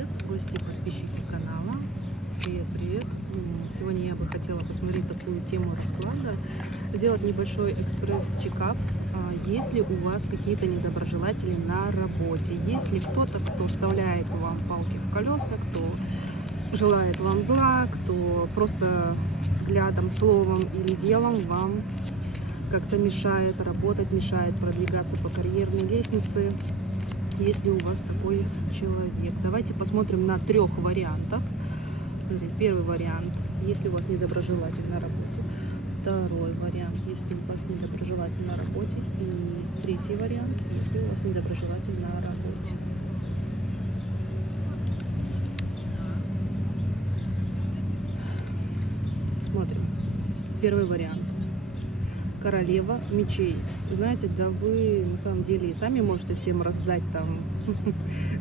привет, гости и подписчики канала. Привет. Сегодня я бы хотела посмотреть такую тему расклада, сделать небольшой экспресс-чекап. Есть ли у вас какие-то недоброжелатели на работе? Есть ли кто-то, кто вставляет вам палки в колеса, кто желает вам зла, кто просто взглядом, словом или делом вам как-то мешает работать, мешает продвигаться по карьерной лестнице? Есть ли у вас такой человек? Давайте посмотрим на 3 вариантах. Смотрите, первый вариант, если у вас недоброжелатель на работе. Второй вариант, если у вас недоброжелатель на работе. И третий вариант, если у вас недоброжелатель на работе. Смотрим. Первый вариант. Королева мечей. Знаете, да вы на самом деле и сами можете всем раздать там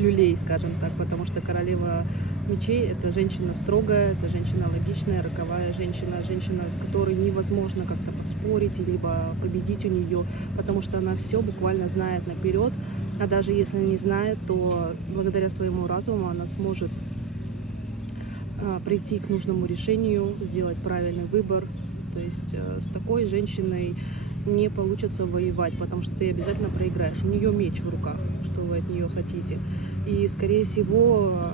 люлей, скажем так, потому что королева мечей — это женщина строгая, это женщина логичная, роковая женщина, с которой невозможно как-то поспорить, либо победить у нее, потому что она все буквально знает наперед, а даже если не знает, то благодаря своему разуму она сможет прийти к нужному решению, сделать правильный выбор. То есть с такой женщиной не получится воевать, потому что ты обязательно проиграешь. У нее меч в руках, что вы от нее хотите. И, скорее всего,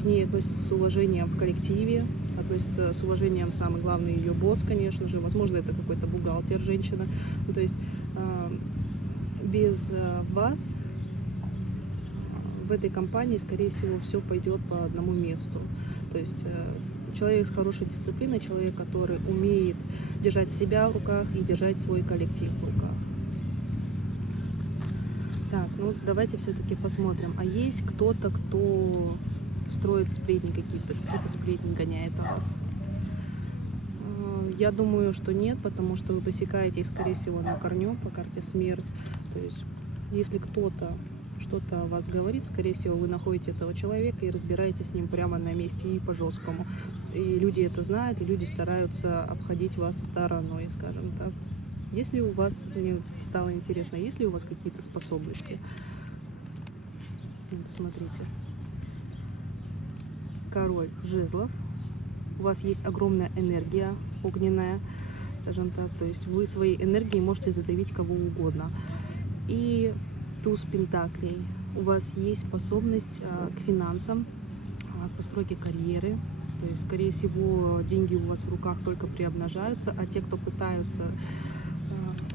к ней относятся с уважением в коллективе, относятся с уважением, самый главный, ее босс, конечно же. Возможно, это какой-то бухгалтер, женщина. Ну, то есть без вас в этой компании, скорее всего, все пойдет по одному месту. То есть человек с хорошей дисциплиной, человек, который умеет держать себя в руках и держать свой коллектив в руках. Так, ну давайте все-таки посмотрим. А есть кто-то, кто строит сплетни какие-то сплетни гоняет о вас? Я думаю, что нет, потому что вы посекаете их, скорее всего, на корню по карте смерть. То есть, если кто-то что-то о вас говорит, скорее всего, вы находите этого человека и разбираетесь с ним прямо на месте и по-жесткому. И люди это знают, и люди стараются обходить вас стороной, скажем так. Если у вас, мне стало интересно, есть ли у вас какие-то способности? Посмотрите. Король жезлов. У вас есть огромная энергия огненная, скажем так. То есть вы своей энергией можете задавить кого угодно. И туз пентаклей. У вас есть способность к финансам, к постройке карьеры. То есть, скорее всего, деньги у вас в руках только приумножаются, а те, кто пытаются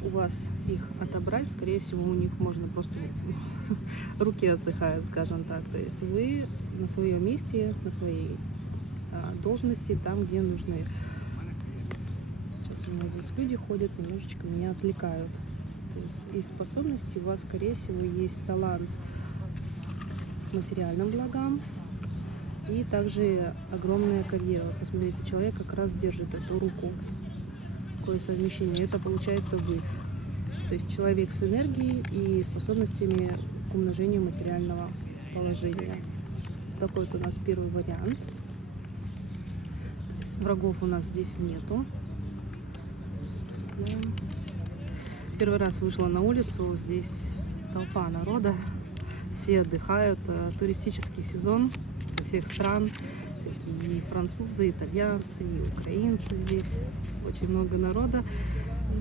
у вас их отобрать, скорее всего, у них можно просто руки отсыхают, скажем так. То есть вы на своем месте, на своей должности, там, где нужны. Сейчас у меня здесь люди ходят, немножечко меня отвлекают. То есть из способностей у вас, скорее всего, есть талант к материальным благам и также огромная карьера. Посмотрите, человек как раз держит эту руку. Такое совмещение. Это получается вы. То есть человек с энергией и способностями к умножению материального положения. Такой вот у нас первый вариант. То есть врагов у нас здесь нету. Первый раз вышла на улицу, здесь толпа народа, все отдыхают, туристический сезон со всех стран, всякие и французы, и итальянцы, и украинцы здесь, очень много народа,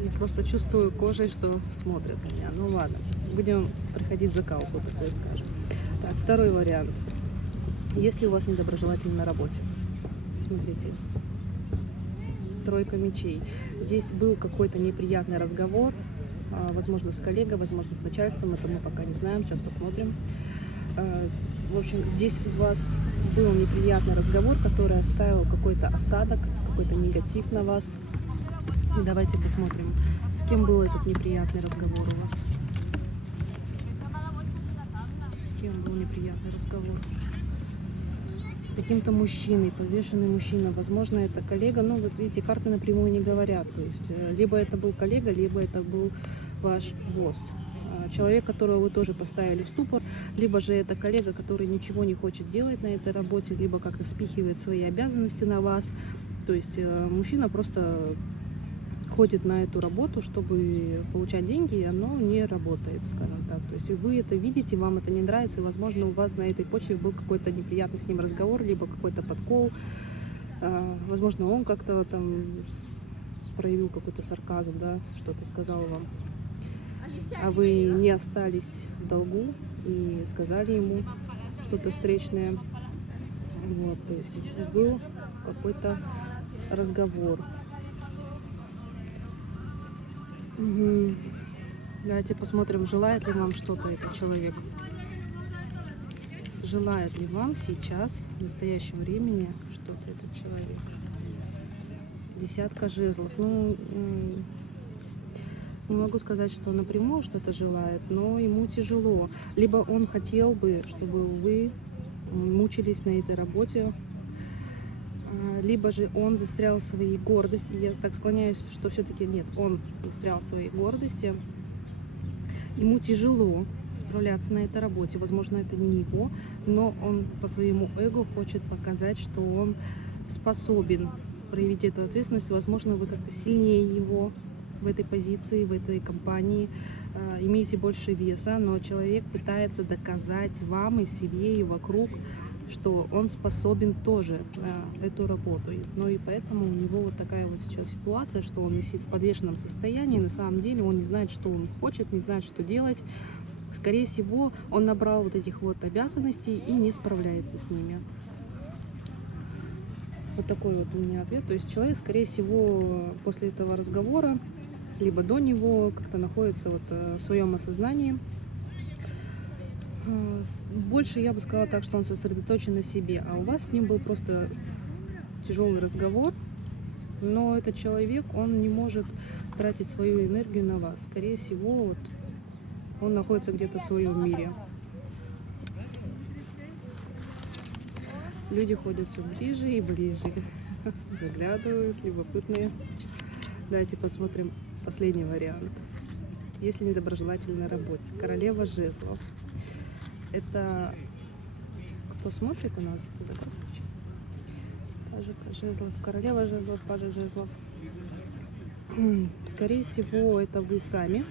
и просто чувствую кожей, что смотрят на меня. Ну ладно, будем проходить закалку, такое скажем. Так, второй вариант. Если у вас недоброжелатель на работе, смотрите. Тройка мечей. Здесь был какой-то неприятный разговор, возможно, с коллегой, возможно, с начальством, это мы пока не знаем, сейчас посмотрим. В общем, здесь у вас был неприятный разговор, который оставил какой-то осадок, какой-то негатив на вас. И давайте посмотрим, с кем был этот неприятный разговор у вас. С кем был неприятный разговор? С каким-то мужчиной, повешенный мужчина, возможно, это коллега, но вот видите, карты напрямую не говорят, то есть либо это был коллега, либо это был ваш босс, человек, которого вы тоже поставили в ступор, либо же это коллега, который ничего не хочет делать на этой работе, либо как-то спихивает свои обязанности на вас, то есть мужчина просто ходит на эту работу, чтобы получать деньги, и оно не работает, скажем так. То есть вы это видите, вам это не нравится, и, возможно, у вас на этой почве был какой-то неприятный с ним разговор, либо какой-то подкол. Возможно, он как-то там проявил какой-то сарказм, да, что-то сказал вам. А вы не остались в долгу и сказали ему что-то встречное. Вот, то есть был какой-то разговор. Угу. Давайте посмотрим, желает ли вам что-то этот человек. Желает ли вам сейчас, в настоящем времени, что-то этот человек. Десятка жезлов. Ну, не могу сказать, что он напрямую что-то желает, но ему тяжело. Либо он хотел бы, чтобы вы мучились на этой работе, либо же он застрял в своей гордости. Я так склоняюсь, что все-таки нет, он застрял в своей гордости. Ему тяжело справляться на этой работе. Возможно, это не его, но он по своему эго хочет показать, что он способен проявить эту ответственность. Возможно, вы как-то сильнее его в этой позиции, в этой компании, имеете больше веса, но человек пытается доказать вам и себе, и вокруг, что он способен тоже эту работу. Ну и поэтому у него вот такая вот сейчас ситуация, что он висит в подвешенном состоянии, на самом деле он не знает, что он хочет, не знает, что делать. Скорее всего, он набрал вот этих вот обязанностей и не справляется с ними. Вот такой вот у меня ответ. То есть человек, скорее всего, после этого разговора, либо до него, как-то находится вот в своем осознании. Больше я бы сказала так, что он сосредоточен на себе, а у вас с ним был просто тяжелый разговор, но этот человек, он не может тратить свою энергию на вас. Скорее всего, вот, он находится где-то в своем мире. Люди ходят все ближе и ближе, заглядывают, любопытные. Давайте посмотрим последний вариант. Если недоброжелатель на работе. Королева жезлов. Это кто смотрит у нас? Это загадка. Пажика жезлов, королева жезлов, пажа жезлов. Скорее всего, это вы сами,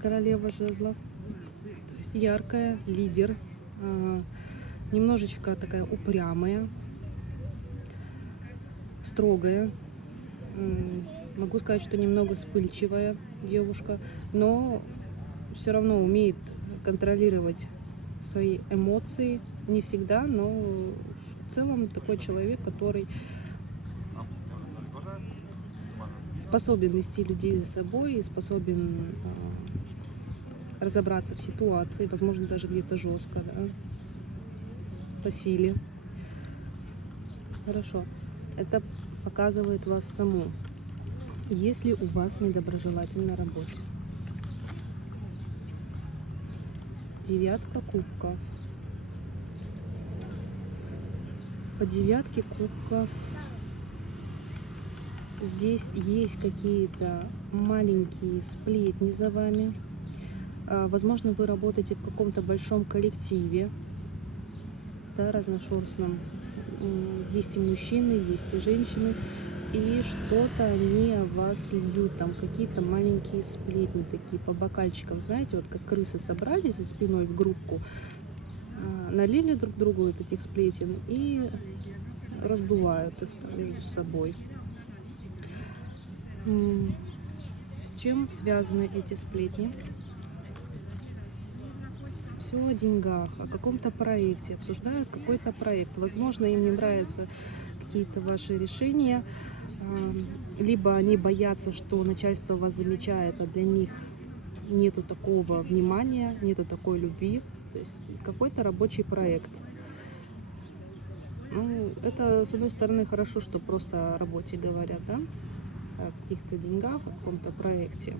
королева жезлов. То есть яркая, лидер, немножечко такая упрямая, строгая. Могу сказать, что немного вспыльчивая девушка, но все равно умеет контролировать свои эмоции. Не всегда, но в целом такой человек, который способен вести людей за собой и способен разобраться в ситуации, возможно, даже где-то жестко, да, по силе. Хорошо. Это показывает вас саму. Если у вас недоброжелатель на работе. Девятка кубков. По девятке кубков здесь есть какие-то маленькие сплетни за вами. Возможно, вы работаете в каком-то большом коллективе, да, разношерстном. Есть и мужчины, есть и женщины. И что-то они о вас льют, там какие-то маленькие сплетни такие по бокальчикам, знаете, вот как крысы собрались за спиной в группку, налили друг другу вот этих сплетен и раздувают их там между собой. С чем связаны эти сплетни? Все о деньгах, о каком-то проекте, обсуждают какой-то проект. Возможно, им не нравятся какие-то ваши решения, либо они боятся, что начальство вас замечает, а для них нету такого внимания, нету такой любви. То есть какой-то рабочий проект. Ну, это, с одной стороны, хорошо, что просто о работе говорят, да? О каких-то деньгах, о каком-то проекте.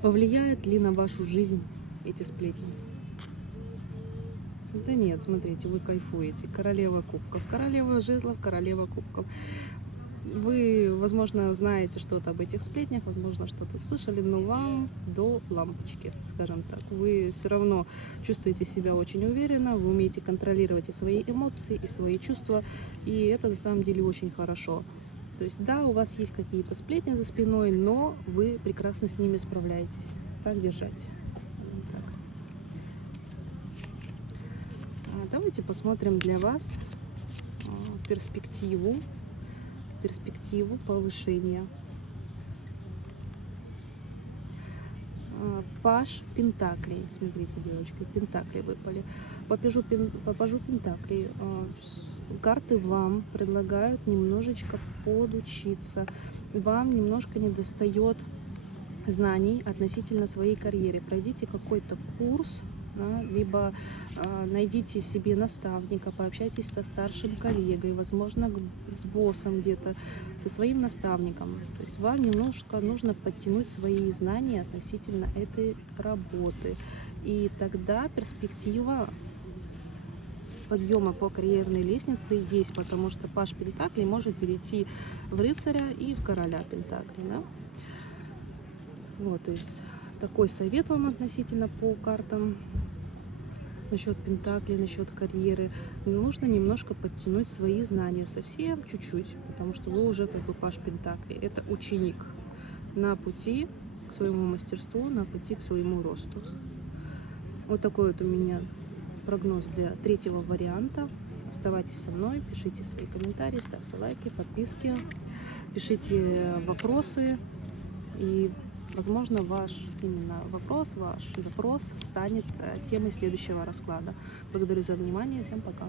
Повлияет ли на вашу жизнь эти сплетни? Да нет, смотрите, вы кайфуете. Королева кубков, королева жезлов, королева кубков. Вы, возможно, знаете что-то об этих сплетнях, возможно, что-то слышали, но вам до лампочки, скажем так. Вы все равно чувствуете себя очень уверенно, вы умеете контролировать и свои эмоции, и свои чувства, и это на самом деле очень хорошо. То есть, да, у вас есть какие-то сплетни за спиной, но вы прекрасно с ними справляетесь. Так держать. Вот так. Давайте посмотрим для вас перспективу повышения. Паж Пентаклей. Смотрите, девочки, Пентакли выпали. По пажу Пентаклей. Карты вам предлагают немножечко подучиться. Вам немножко недостает знаний относительно своей карьеры. Пройдите какой-то курс, да, либо найдите себе наставника, пообщайтесь со старшим коллегой, возможно, с боссом где-то, со своим наставником. То есть вам немножко нужно подтянуть свои знания относительно этой работы. И тогда перспектива подъема по карьерной лестнице есть, потому что паж Пентаклей может перейти в рыцаря и в короля Пентаклей. Да? Вот, то есть такой совет вам относительно по картам. Насчет Пентаклей, насчет карьеры. Нужно немножко подтянуть свои знания, совсем чуть-чуть, потому что вы уже как бы паж Пентаклей. Это ученик на пути к своему мастерству, на пути к своему росту. Вот такой вот у меня прогноз для третьего варианта. Оставайтесь со мной, пишите свои комментарии, ставьте лайки, подписки, пишите вопросы, и возможно ваш именно вопрос, ваш запрос станет темой следующего расклада. Благодарю за внимание, всем пока.